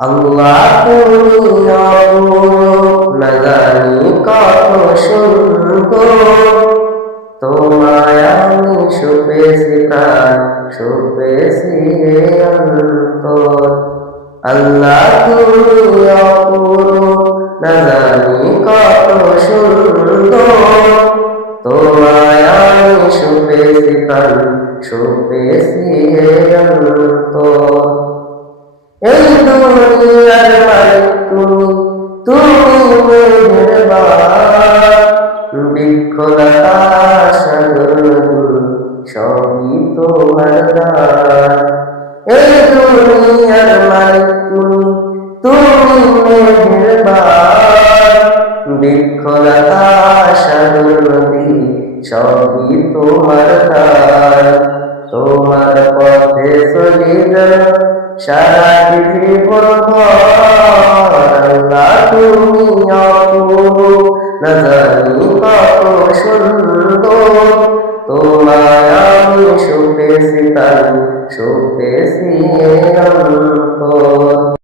আল্লাহ তুমি অপূর্ব, না জানি কত সুন্দর, তোমায় আমি শুপেছি প্রাণ, শুপেছি অন্তর। আল্লাহ তুমি অপূর্ব, না জানি কত সুন্দর, তোমায় আমি শুপেছি প্রাণ, শুপেছি অন্তর। এই দুনিয়ার মালিক তুমি, তুমি মেহেরবান, বৃক্ষলতা সাগর নদী সবই তোমার দান। এই দুনিয়ার মালিক তুমি, তুমি মেহেরবান, বৃক্ষলতা সাগর নদী সবই তোমার দান। তোমার পথে চলি যেন সারা জীবন ভর। আল্লাহ তুমি অপূর্ব, না জানি কত সুন্দর, তোমায় আমি শুপেছি প্রাণ, শুপেছি অন্তর।